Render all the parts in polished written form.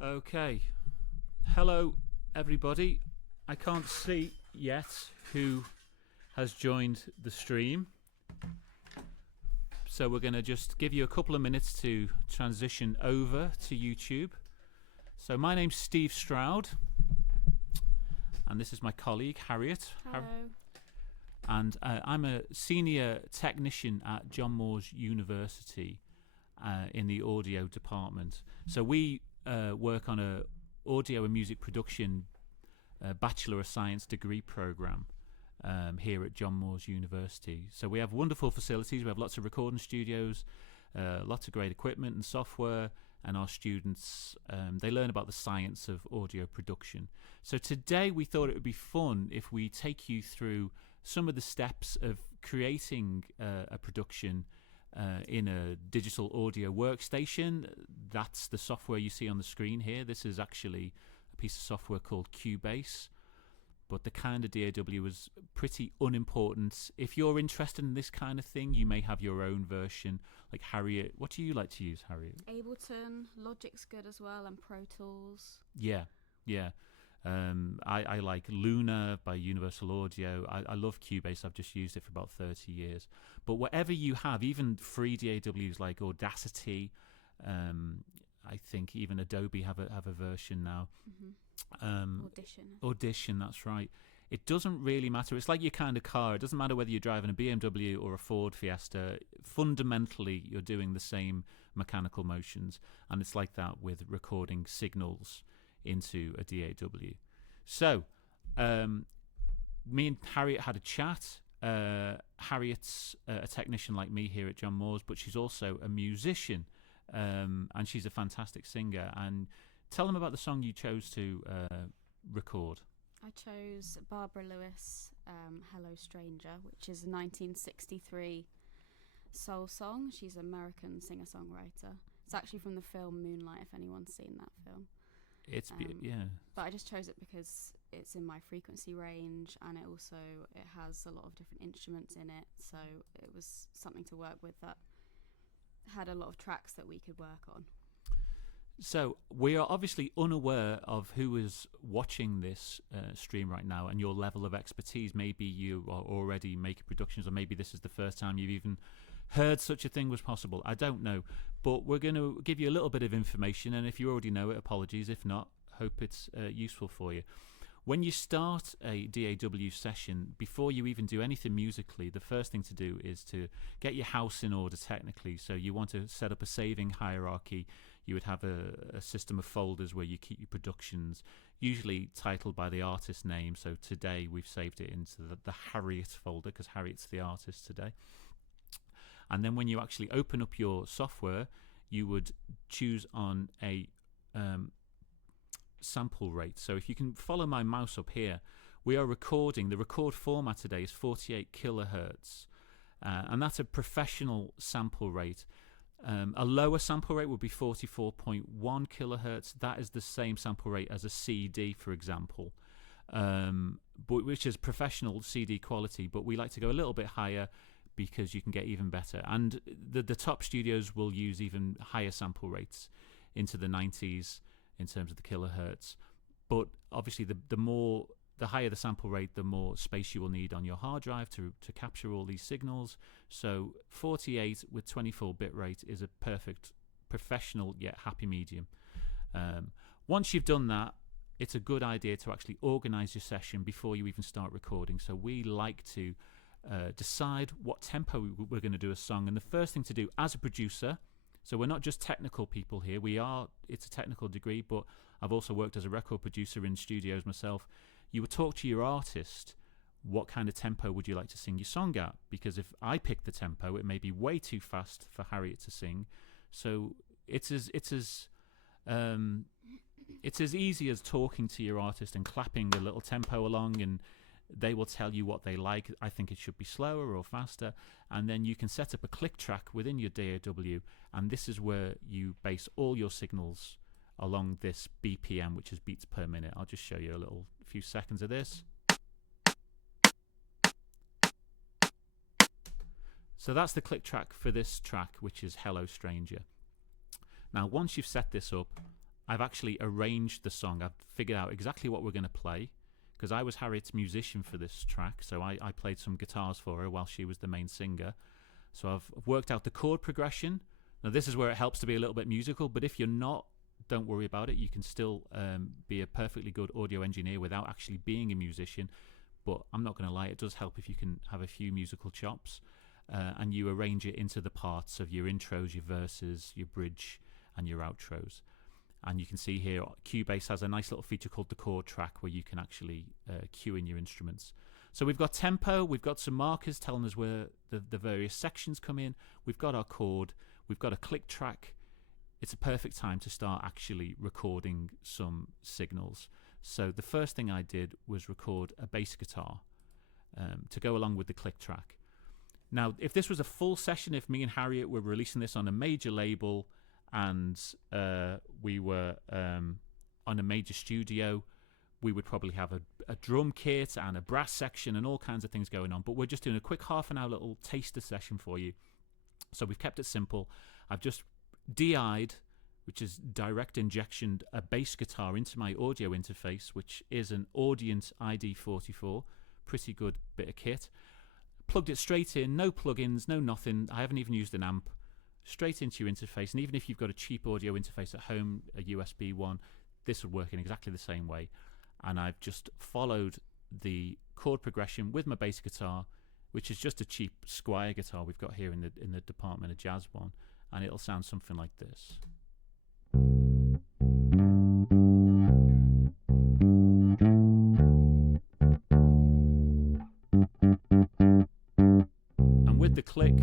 Okay. Hello, everybody. I can't see yet who has joined the stream. So we're going to just give you a couple of minutes to transition over to YouTube. So my name's Steve Stroud, and this is my colleague, Harriet. Hello. And I'm a senior technician at John Moores University in the audio department. So we work on a audio and music production Bachelor of Science degree program here at John Moores University. So we have wonderful facilities. We have lots of recording studios, lots of great equipment and software, and our students, they learn about the science of audio production. So today we thought it would be fun if we take you through some of the steps of creating a production in a digital audio workstation. That's the software you see on the screen here. This is actually a piece of software called Cubase, but the kind of DAW is pretty unimportant. If you're interested in this kind of thing, you may have your own version. Like Harriet, what do you like to use, Harriet? Ableton, Logic's good as well, and Pro Tools. Yeah. I like Luna by Universal Audio. I love Cubase. I've just used it for about 30 years. But whatever you have, even free DAWs like Audacity, I think even Adobe have a version now. Mm-hmm. Audition, that's right. It doesn't really matter. It's like your kind of car. It doesn't matter whether you're driving a BMW or a Ford Fiesta. Fundamentally, you're doing the same mechanical motions, and it's like that with recording signals into a DAW. So me and Harriet had a chat. Harriet's a technician like me here at John Moores, but she's also a musician, and she's a fantastic singer. And tell them about the song you chose to record. I chose Barbara Lewis, Hello Stranger, which is a 1963 soul song. She's an American singer-songwriter. It's actually from the film Moonlight, if anyone's seen that film. It's yeah. But I just chose it because it's in my frequency range, and it has a lot of different instruments in it, so it was something to work with that had a lot of tracks that we could work on. So we are obviously unaware of who is watching this stream right now and your level of expertise. Maybe you are already making productions, or maybe this is the first time you've even heard such a thing was possible. I don't know, but we're going to give you a little bit of information, and if you already know it, apologies. If not, hope it's useful for you. When you start a DAW session, before you even do anything musically, the first thing to do is to get your house in order technically. So you want to set up a saving hierarchy. You would have a system of folders where you keep your productions, usually titled by the artist name. So today we've saved it into the Harriet folder, because Harriet's the artist today. And then when you actually open up your software, you would choose on a sample rate. So if you can follow my mouse up here, we are recording. The record format today is 48 kilohertz, and that's a professional sample rate. A lower sample rate would be 44.1 kilohertz. That is the same sample rate as a CD, for example, but which is professional CD quality. But we like to go a little bit higher because you can get even better. And the top studios will use even higher sample rates into the 90s in terms of the kilohertz. But obviously the higher the sample rate, the more space you will need on your hard drive to capture all these signals. So 48 with 24 bit rate is a perfect professional yet happy medium. Once you've done that, it's a good idea to actually organize your session before you even start recording. So we like to decide what tempo we're going to do a song. And the first thing to do as a producer, so we're not just technical people here, it's a technical degree, but I've also worked as a record producer in studios myself. You would talk to your artist, what kind of tempo would you like to sing your song at? Because if I pick the tempo, it may be way too fast for Harriet to sing. So it's as easy as talking to your artist and clapping a little tempo along, and they will tell you what they like. I think it should be slower or faster. And then you can set up a click track within your DAW, and this is where you base all your signals along this BPM, which is beats per minute. I'll just show you a few seconds of this. So that's the click track for this track, which is Hello Stranger. Now, once you've set this up, I've actually arranged the song. I've figured out exactly what we're going to play, because I was Harriet's musician for this track, so I played some guitars for her while she was the main singer. So I've worked out the chord progression. Now this is where it helps to be a little bit musical, but if you're not, don't worry about it. You can still be a perfectly good audio engineer without actually being a musician. But I'm not going to lie, it does help if you can have a few musical chops, and you arrange it into the parts of your intros, your verses, your bridge, and your outros. And you can see here, Cubase has a nice little feature called the chord track, where you can actually cue in your instruments. So we've got tempo, we've got some markers telling us where the various sections come in, we've got our chord, we've got a click track. It's a perfect time to start actually recording some signals. So the first thing I did was record a bass guitar to go along with the click track. Now, if this was a full session, if me and Harriet were releasing this on a major label and we were on a major studio, we would probably have a drum kit and a brass section and all kinds of things going on. But we're just doing a quick half an hour little taster session for you. So we've kept it simple. I've just DI'd, which is direct injection, a bass guitar into my audio interface, which is an Audient ID44. Pretty good bit of kit. Plugged it straight in, no plugins, no nothing. I haven't even used an amp. Straight into your interface. And even if you've got a cheap audio interface at home, a USB one, this would work in exactly the same way. And I've just followed the chord progression with my bass guitar, which is just a cheap Squier guitar we've got here in the Department of Jazz one. And it'll sound something like this. And with the click,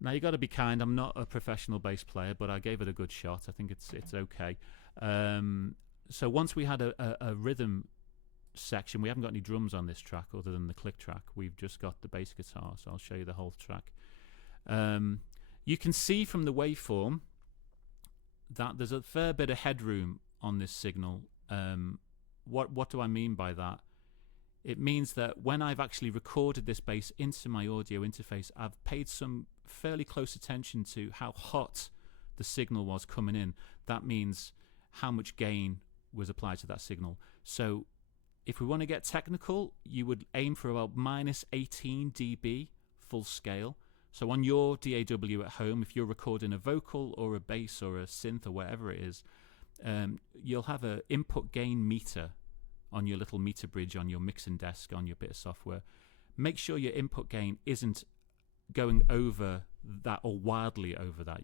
now you got to be kind. I'm not a professional bass player, but I gave it a good shot. I think it's okay. So once we had a rhythm section, we haven't got any drums on this track other than the click track. We've just got the bass guitar, so I'll show you the whole track. You can see from the waveform that there's a fair bit of headroom on this signal. What do I mean by that? It means that when I've actually recorded this bass into my audio interface, I've paid some fairly close attention to how hot the signal was coming in. That means how much gain was applied to that signal. So if we want to get technical, you would aim for about minus 18 dB full scale. So on your DAW at home, if you're recording a vocal or a bass or a synth or whatever it is, you'll have an input gain meter on your little meter bridge on your mixing desk on your bit of software. Make sure your input gain isn't going over that or wildly over that.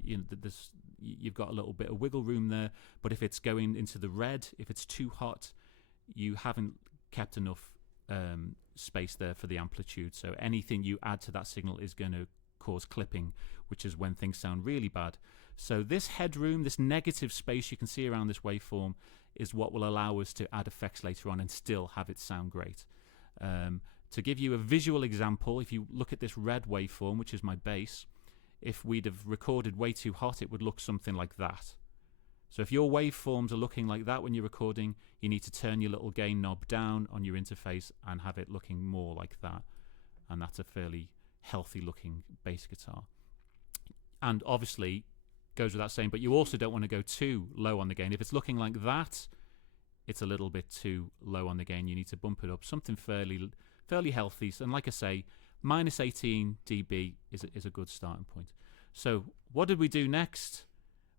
You've got a little bit of wiggle room there, but if it's going into the red, if it's too hot, you haven't kept enough space there for the amplitude. So anything you add to that signal is going to cause clipping, which is when things sound really bad. So this headroom, this negative space you can see around this waveform, is what will allow us to add effects later on and still have it sound great. To give you a visual example, if you look at this red waveform, which is my bass, if we'd have recorded way too hot, it would look something like that. So if your waveforms are looking like that when you're recording, you need to turn your little gain knob down on your interface and have it looking more like that. And that's a fairly healthy looking bass guitar. And obviously, goes without saying, but you also don't want to go too low on the gain. If it's looking like that, it's a little bit too low on the gain. You need to bump it up, something fairly healthy. And like I say, minus 18 dB is a good starting point. So what did we do next?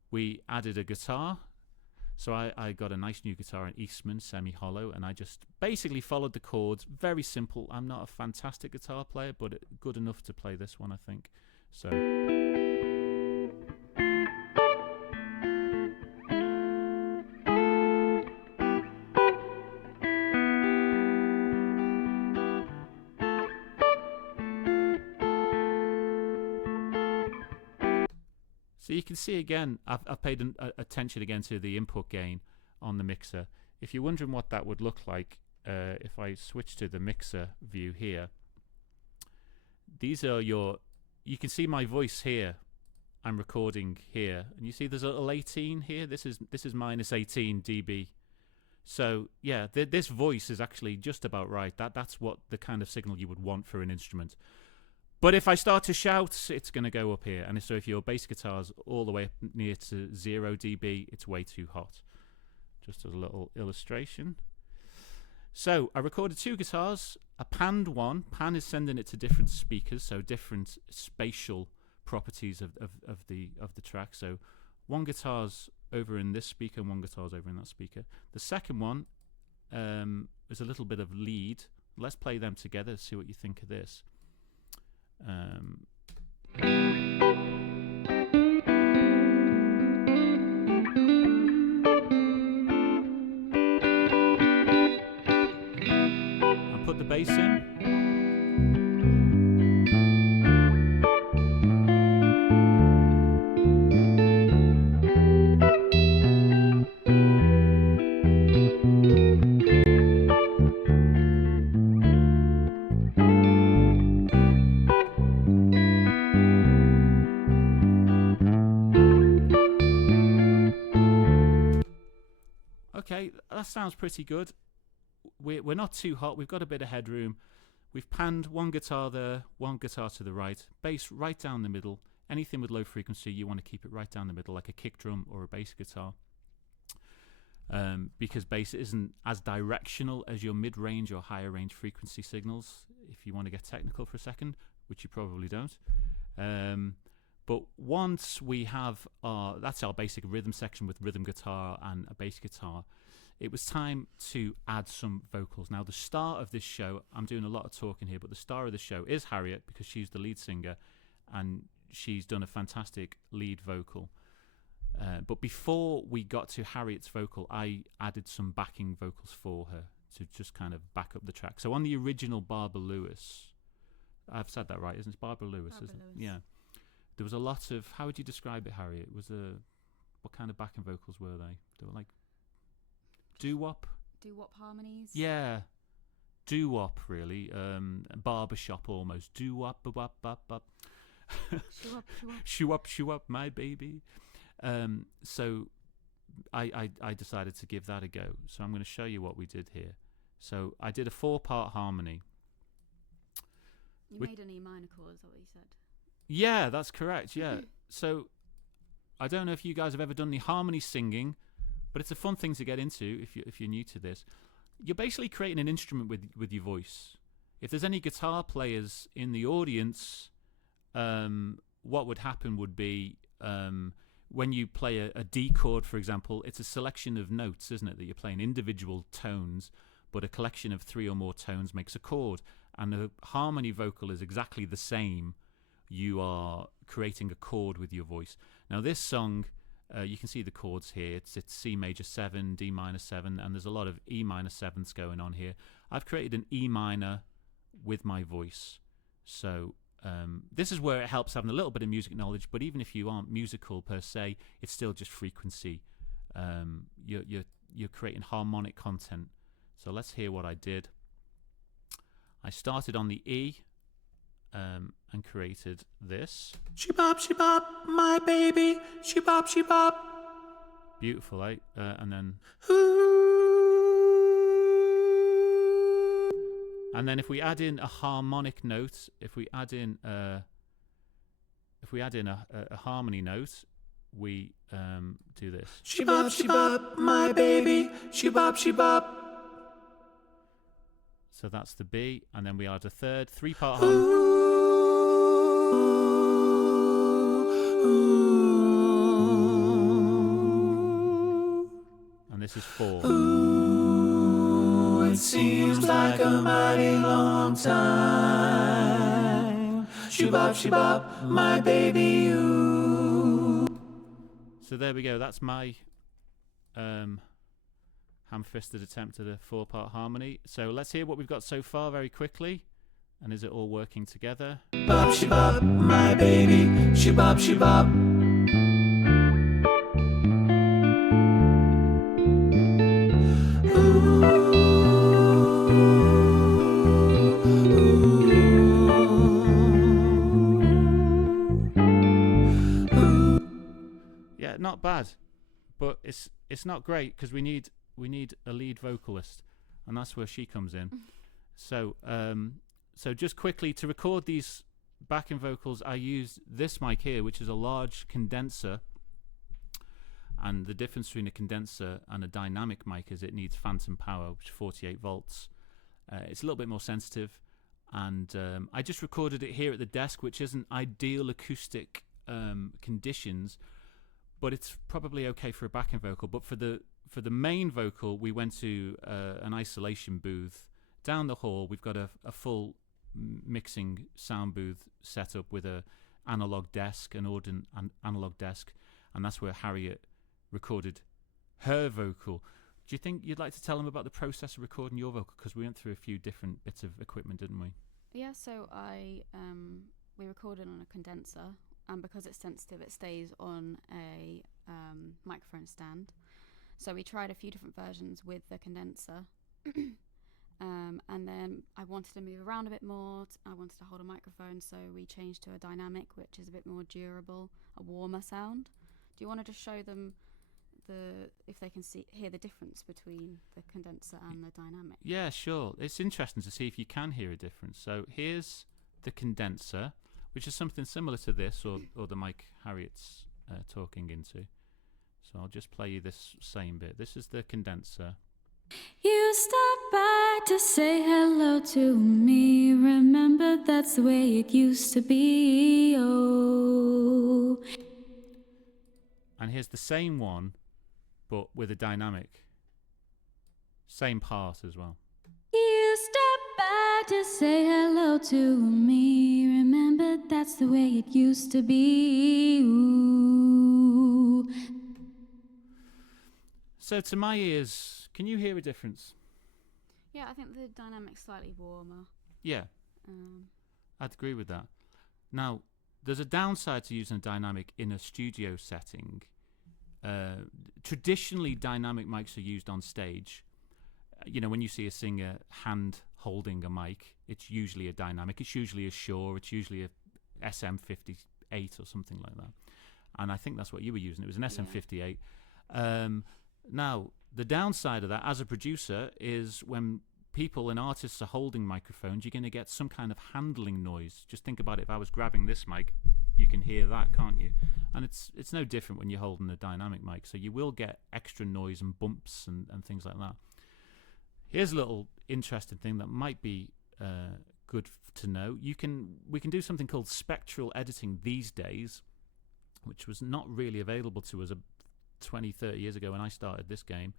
We added a guitar. So I got a nice new guitar, an Eastman semi-hollow, and I just basically followed the chords. Very simple. I'm not a fantastic guitar player, but good enough to play this one, I think. So So you can see again, I've paid attention again to the input gain on the mixer. If you're wondering what that would look like, if I switch to the mixer view here, these are you can see my voice here. I'm recording here, and you see there's a little 18 here. This is minus 18 dB. So yeah, this voice is actually just about right. That's what the kind of signal you would want for an instrument. But if I start to shout, it's going to go up here. And so if your bass guitar's all the way up near to 0 dB, it's way too hot. Just as a little illustration. So I recorded 2 guitars, a panned one. Pan is sending it to different speakers, so different spatial properties of the track. So one guitar's over in this speaker and one guitar's over in that speaker. The second one is a little bit of lead. Let's play them together, see what you think of this. I'll put the bass in. Okay, that sounds pretty good. We're not too hot. We've got a bit of headroom. We've panned one guitar there, one guitar to the right, bass right down the middle. Anything with low frequency, you want to keep it right down the middle, like a kick drum or a bass guitar. Because bass isn't as directional as your mid-range or higher range frequency signals, if you want to get technical for a second, which you probably don't. But once we have that's our basic rhythm section with rhythm guitar and a bass guitar, it was time to add some vocals. Now, the star of this show, I'm doing a lot of talking here, but the star of the show is Harriet, because she's the lead singer, and she's done a fantastic lead vocal. But before we got to Harriet's vocal, I added some backing vocals for her to just kind of back up the track. So on the original Barbara Lewis, I've said that right, isn't it? Barbara Lewis, Barbara isn't it? Lewis. Yeah. There was a lot of, how would you describe it, Harriet? What kind of backing vocals were they? They were like doo-wop? Doo-wop harmonies. Yeah. Doo-wop, really. Barbershop almost. Doo-wop, bop, bop, bop. Shoo-wop, shoo-wop. Shoo-wop, shoo-wop, my baby. So I decided to give that a go. So I'm going to show you what we did here. So I did a 4-part harmony. You made an E minor chord, is that what you said? Yeah, that's correct. Yeah. So I don't know if you guys have ever done any harmony singing, but it's a fun thing to get into if you're new to this. You're basically creating an instrument with your voice. If there's any guitar players in the audience, what would happen would be when you play a D chord, for example, it's a selection of notes, isn't it, that you're playing individual tones, but a collection of 3 or more tones makes a chord. And the harmony vocal is exactly the same. You are creating a chord with your voice. Now this song, you can see the chords here. It's C major 7, D minor 7, and there's a lot of E minor 7s going on here. I've created an E minor with my voice. So this is where it helps having a little bit of music knowledge, but even if you aren't musical per se, it's still just frequency. You're creating harmonic content. So let's hear what I did. I started on the E, and created this. She bop, my baby. She bop. Beautiful, eh? And then. And then if we add in a harmonic note, if we add in a harmony note, we do this. She bop, my baby. She bop. So that's the B, and then we add a third 3-part harmony. And this is 4. Ooh, it seems like a mighty long time. She-bop, my baby, you. So there we go. That's my ham-fisted attempt at a 4-part harmony. So let's hear what we've got so far very quickly. And is it all working together? Bop, she bop, my baby. She bop. Yeah, not bad, but it's not great because we need a lead vocalist, and that's where she comes in. So just quickly, to record these backing vocals, I used this mic here, which is a large condenser. And the difference between a condenser and a dynamic mic is it needs phantom power, which is 48 volts. It's a little bit more sensitive. And I just recorded it here at the desk, which isn't ideal acoustic conditions, but it's probably okay for a backing vocal. But for the main vocal, we went to an isolation booth down the hall. We've got a full mixing sound booth set up with a analog desk, an analog desk, and that's where Harriet recorded her vocal. Do you think you'd like to tell them about the process of recording your vocal? Because we went through a few different bits of equipment, didn't we? Yeah, so we recorded on a condenser, and because it's sensitive, it stays on a microphone stand. So we tried a few different versions with the condenser. And then I wanted to move around a bit more. I wanted to hold a microphone, so we changed to a dynamic, which is a bit more durable, a warmer sound. Do you want to just show them if they can hear the difference between the condenser and the dynamic? Yeah, sure. It's interesting to see if you can hear a difference. So here's the condenser, which is something similar to this, or the mic Harriet's talking into. So I'll just play you this same bit. This is the condenser. You stopped by to say hello to me. Remember, that's the way it used to be. Oh. And here's the same one, but with a dynamic. Same part as well. You stopped by to say hello to me. Remember, that's the way it used to be. Ooh. So to my ears, can you hear a difference? Yeah, I think the dynamic's slightly warmer. Yeah, I'd agree with that. Now, there's a downside to using a dynamic in a studio setting. Traditionally, dynamic mics are used on stage. When you see a singer hand holding a mic, it's usually a dynamic. It's usually a Shure. It's usually a SM58 or something like that. And I think that's what you were using. It was an SM58. Now, the downside of that, as a producer, is when people and artists are holding microphones, you're going to get some kind of handling noise. Just think about it. If I was grabbing this mic, you can hear that, can't you? And it's no different when you're holding a dynamic mic. So you will get extra noise and bumps and things like that. Here's a little interesting thing that might be good to know. We can do something called spectral editing these days, which was not really available to us 20, 30 years ago when I started this game.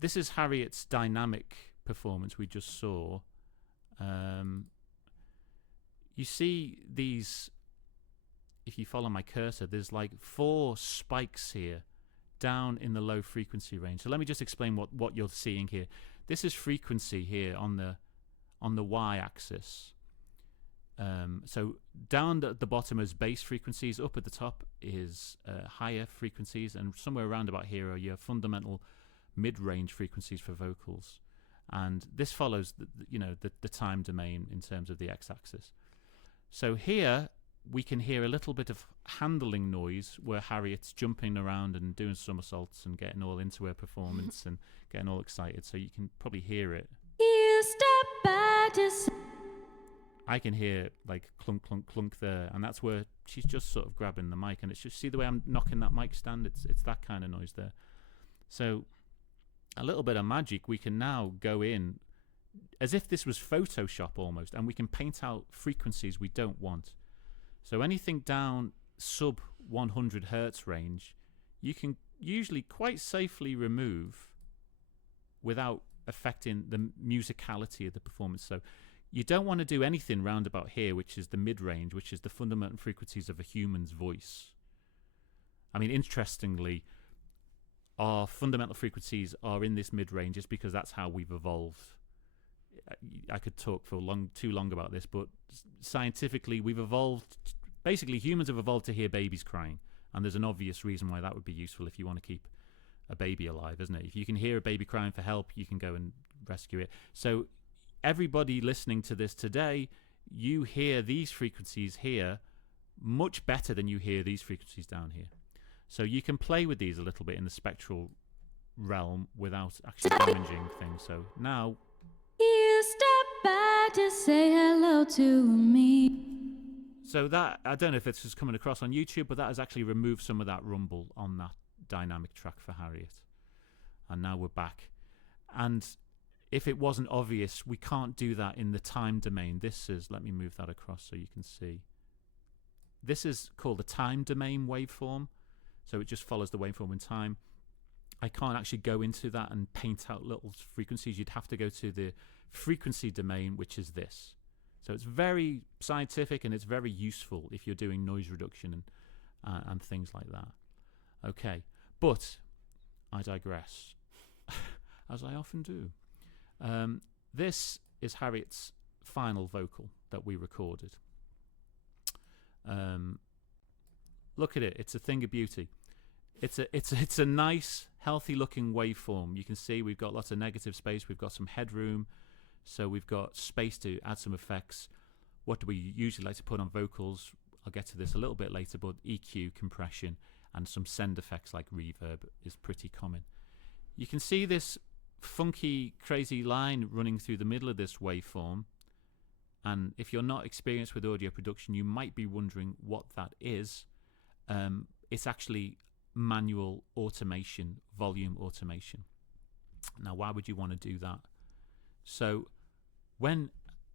This is Harriet's dynamic performance we just saw. You see these, if you follow my cursor, there's like 4 spikes here down in the low frequency range. So let me just explain what you're seeing here. This is frequency here on the y-axis. So down at the bottom is bass frequencies, up at the top is higher frequencies, and somewhere around about here are your fundamental mid-range frequencies for vocals. And this follows the time domain in terms of the x-axis. So here we can hear a little bit of handling noise where Harriet's jumping around and doing somersaults and getting all into her performance and getting all excited. So you can probably hear it. You stop by to say. I can hear like clunk, clunk, clunk there, and that's where she's just sort of grabbing the mic, and it's just, see the way I'm knocking that mic stand? It's that kind of noise there. So a little bit of magic, we can now go in as if this was Photoshop almost, and we can paint out frequencies we don't want. So anything down sub 100 hertz range, you can usually quite safely remove without affecting the musicality of the performance. So you don't want to do anything round about here, which is the mid-range, which is the fundamental frequencies of a human's voice. I mean, interestingly, our fundamental frequencies are in this mid-range just because that's how we've evolved. I could talk for too long about this, but scientifically we've evolved. Basically, humans have evolved to hear babies crying, and there's an obvious reason why that would be useful if you want to keep a baby alive, isn't it? If you can hear a baby crying for help, you can go and rescue it. So everybody listening to this today, you hear these frequencies here much better than you hear these frequencies down here. So you can play with these a little bit in the spectral realm without actually damaging things. So now, You step back to say hello to me. so that, I don't know if it's just coming across on YouTube, but that has actually removed some of that rumble on that dynamic track for Harriet. And now we're back. And if it wasn't obvious, we can't do that in the time domain. This is, let me move that across so you can see. This is called a time domain waveform. So it just follows the waveform in time. I can't actually go into that and paint out little frequencies. You'd have to go to the frequency domain, which is this. So it's very scientific and it's very useful if you're doing noise reduction and things like that. Okay, but I digress, as I often do. This is Harriet's final vocal that we recorded. Look at it; it's a thing of beauty. It's a nice, healthy-looking waveform. You can see we've got lots of negative space. We've got some headroom, so we've got space to add some effects. What do we usually like to put on vocals? I'll get to this a little bit later, but EQ, compression, and some send effects like reverb is pretty common. You can see this funky, crazy line running through the middle of this waveform. And if you're not experienced with audio production, you might be wondering what that is. It's actually manual automation, volume automation. Now, why would you want to do that? So when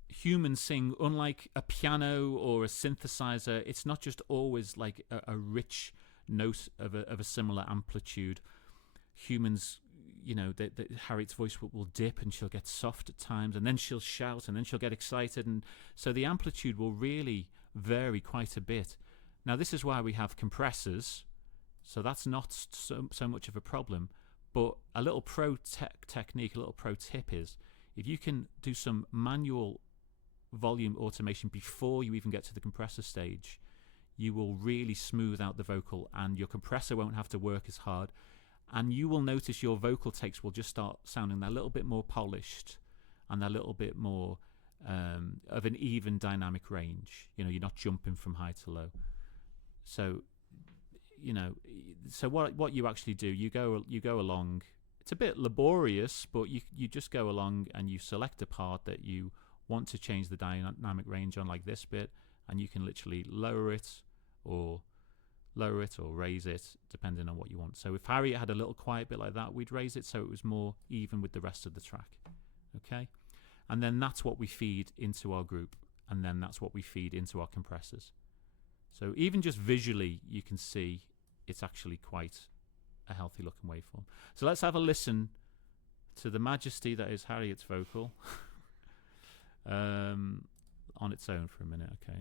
humans sing, unlike a piano or a synthesizer, it's not just always like a rich note of a similar amplitude. Humans, you know, Harriet's voice will dip and she'll get soft at times, and then she'll shout, and then she'll get excited, and so the amplitude will really vary quite a bit. Now, this is why we have compressors, so that's not so much of a problem. But a little technique, a little pro tip is, if you can do some manual volume automation before you even get to the compressor stage, you will really smooth out the vocal, and your compressor won't have to work as hard, and you will notice your vocal takes will just start sounding a little bit more polished and a little bit more of an even dynamic range. You know, you're not jumping from high to low. So, you know, so what you actually do, you go along. It's a bit laborious, but you just go along and you select a part that you want to change the dynamic range on, like this bit, and you can literally lower it or raise it depending on what you want. So if Harriet had a little quiet bit like that, we'd raise it so it was more even with the rest of the track. Okay, and then that's what we feed into our group, and then that's what we feed into our compressors. So even just visually, you can see it's actually quite a healthy looking waveform. So let's have a listen to the majesty that is Harriet's vocal on its own for a minute. Okay.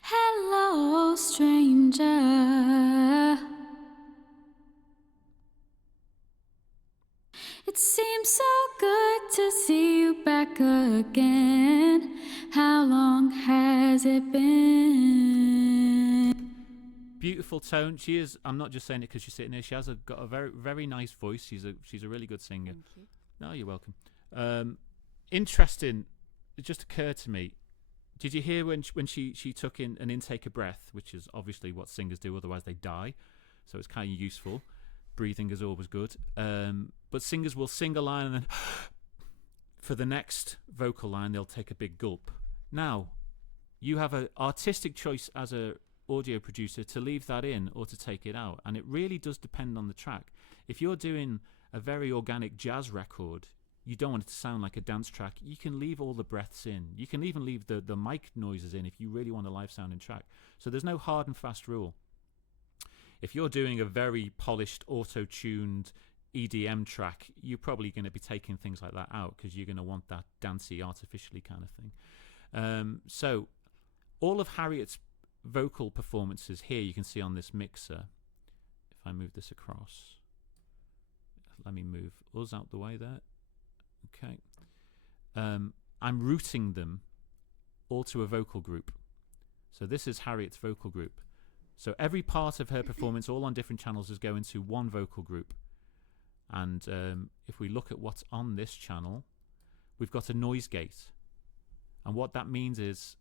Hello, stranger. It seems so good to see you back again. How long has it been? Beautiful tone. She is. I'm not just saying it because she's sitting here. She has got a very, very nice voice. She's a really good singer. Thank you. No, you're welcome. Interesting. It just occurred to me. Did you hear when she took in an intake of breath, which is obviously what singers do, otherwise they die. So it's kind of useful. Breathing is always good. But singers will sing a line and then for the next vocal line, they'll take a big gulp. Now, you have an artistic choice as a audio producer to leave that in or to take it out. And it really does depend on the track. If you're doing a very organic jazz record, you don't want it to sound like a dance track, you can leave all the breaths in. You can even leave the mic noises in if you really want a live sounding track. So there's no hard and fast rule. If you're doing a very polished, auto-tuned EDM track, you're probably going to be taking things like that out because you're going to want that dancey, artificially kind of thing. So all of Harriet's vocal performances here you can see on this mixer. If I move this across, let me move us out the way there. Okay. I'm routing them all to a vocal group. So this is Harriet's vocal group. So every part of her performance, all on different channels, is going to one vocal group. And if we look at what's on this channel, we've got a noise gate. And what that means is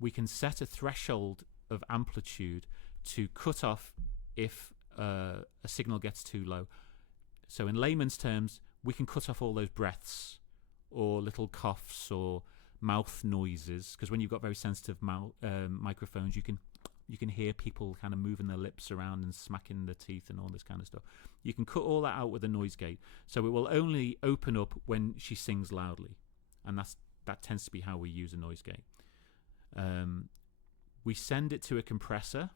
we can set a threshold of amplitude to cut off if a signal gets too low. So in layman's terms, we can cut off all those breaths or little coughs or mouth noises, because when you've got very sensitive microphones, you can hear people kind of moving their lips around and smacking their teeth and all this kind of stuff. You can cut all that out with a noise gate, so it will only open up when she sings loudly, and that tends to be how we use a noise gate. We send it to a compressor.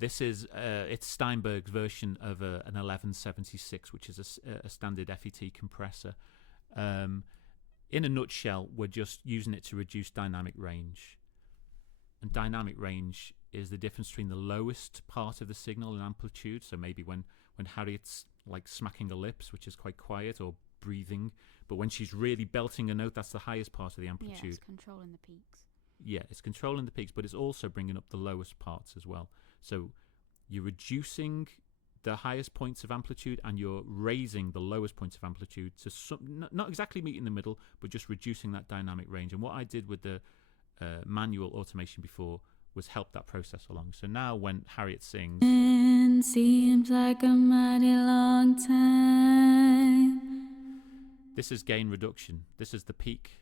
This is it's Steinberg's version of an 1176, which is a standard FET compressor. In a nutshell, we're just using it to reduce dynamic range. And dynamic range is the difference between the lowest part of the signal and amplitude. So maybe when Harriet's like smacking her lips, which is quite quiet, or breathing, but when she's really belting a note, that's the highest part of the amplitude. Yeah, it's controlling the peaks. Yeah, it's controlling the peaks, but it's also bringing up the lowest parts as well. So you're reducing the highest points of amplitude and you're raising the lowest points of amplitude to not exactly meet in the middle, but just reducing that dynamic range. And what I did with the manual automation before was help that process along. So now when Harriet sings, seems like a mighty long time. This is gain reduction. This is the peak.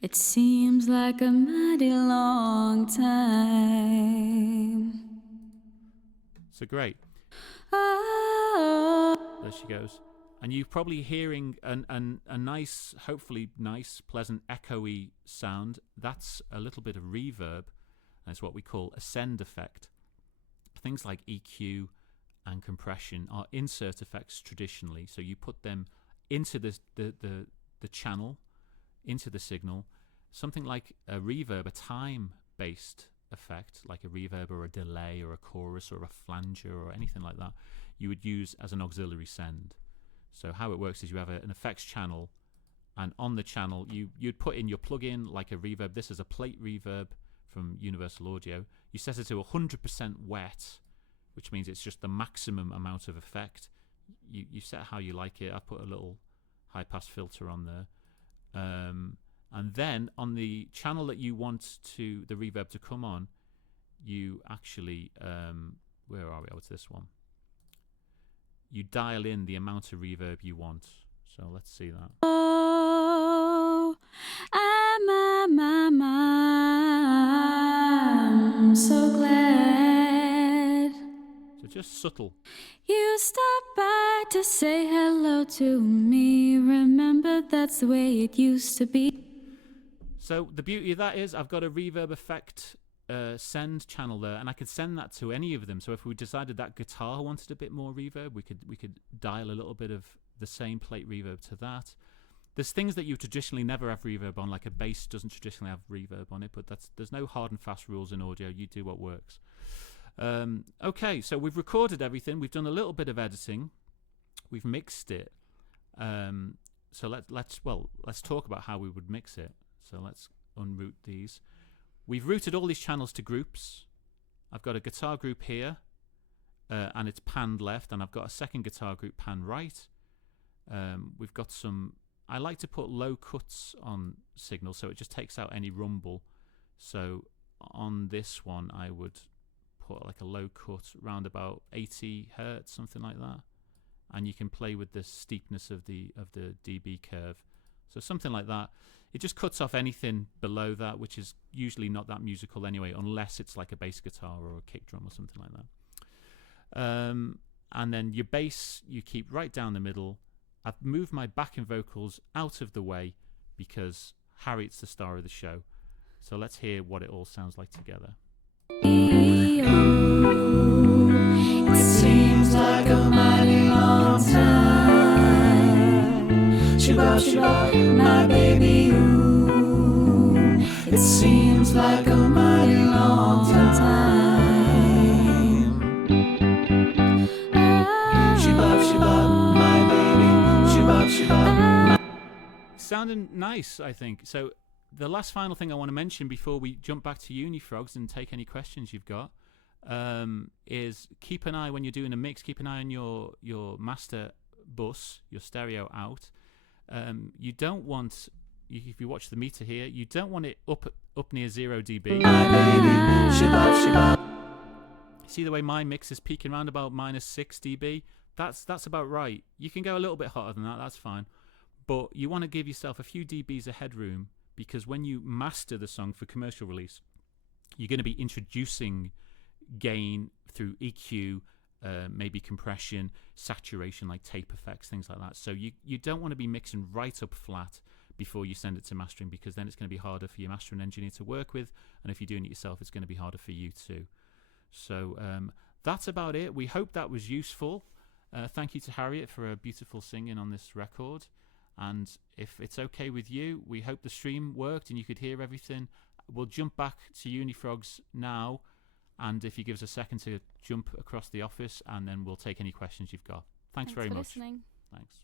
It seems like a mighty long time. So great. Oh. There she goes. And you're probably hearing a nice, hopefully nice, pleasant, echoey sound. That's a little bit of reverb. That's what we call a send effect. Things like EQ and compression are insert effects traditionally. So you put them into the channel, into the signal. Something like a reverb, a time-based effect, like a reverb or a delay or a chorus or a flanger or anything like that, you would use as an auxiliary send. So how it works is you have an effects channel, and on the channel you'd put in your plug-in like a reverb. This is a plate reverb from Universal Audio. You set it to 100% wet, which means it's just the maximum amount of effect. You set how you like it. I put a little high-pass filter on there. And then on the channel that you want the reverb to come on, you actually, where are we? Oh, it's this one. You dial in the amount of reverb you want. So let's see that. Oh, I'm so glad. So just subtle. You stopped by to say hello to me. Remember, that's the way it used to be. So the beauty of that is I've got a reverb effect send channel there, and I could send that to any of them. So if we decided that guitar wanted a bit more reverb, we could dial a little bit of the same plate reverb to that. There's things that you traditionally never have reverb on, like a bass doesn't traditionally have reverb on it, but there's no hard and fast rules in audio. You do what works. Okay, so we've recorded everything. We've done a little bit of editing. We've mixed it. So let's talk about how we would mix it. So let's unroot these. We've routed all these channels to groups. I've got a guitar group here, and it's panned left, and I've got a second guitar group panned right. We've got some... I like to put low cuts on signals, so it just takes out any rumble. So on this one, I would put like a low cut round about 80 hertz, something like that. And you can play with the steepness of the dB curve. So something like that. It just cuts off anything below that, which is usually not that musical anyway, unless it's like a bass guitar or a kick drum or something like that. And then your bass, you keep right down the middle. I've moved my backing vocals out of the way because Harriet's the star of the show. So let's hear what it all sounds like together. It seems like a mighty long time. Shabba, shabba, my baby, ooh. It seems like a mighty long time. Shabba, shabba, my baby, shabba, shabba. Sounding nice, I think. So the last final thing I want to mention before we jump back to Unifrogs and take any questions you've got is keep an eye when you're doing a mix. Keep an eye on your master bus, your stereo out. You don't want, if you watch the meter here, you don't want it up near 0 dB. See the way my mix is peaking around about -6 dB? That's about right. You can go a little bit hotter than that, that's fine. But you want to give yourself a few dBs of headroom, because when you master the song for commercial release, you're going to be introducing gain through EQ, maybe compression, saturation, like tape effects, things like that. So you don't want to be mixing right up flat before you send it to mastering, because then it's going to be harder for your mastering engineer to work with, and if you're doing it yourself, it's going to be harder for you too. So that's about it. We hope that was useful. Thank you to Harriet for her beautiful singing on this record. And if it's okay with you, we hope the stream worked and you could hear everything. We'll jump back to Unifrogs now, and if you give us a second to jump across the office, and then we'll take any questions you've got. Thanks very for much. listening. Thanks.